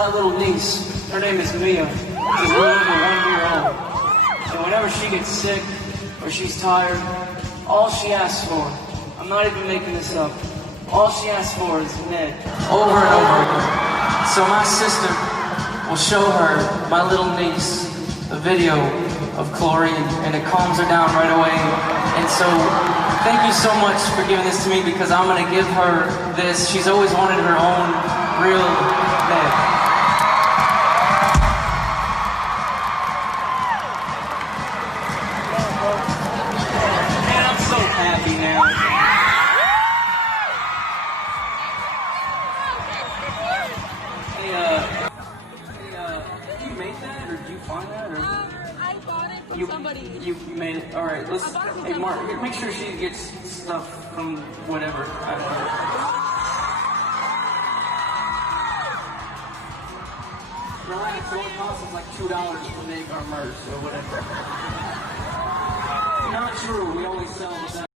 my little niece. Her name is Mia. She's a little over 1 year old. And whenever she gets sick or she's tired, all she asks for, I'm not even making this up, all she asks for is Ned. Over and over again. So my sister will show her, my little niece, a video of Chlorine, and it calms her down right away. And so, thank you so much for giving this to me, because I'm gonna give her this. She's always wanted her own real Ned. Man, I'm so happy now. Did you make that, or did you find that, or? I bought it from somebody. You made it. All right. Let's. Hey, Mark, make sure she gets stuff from whatever. I don't know. Right. So it costs us like $2 to make our merch or whatever. Not true. We only sell that.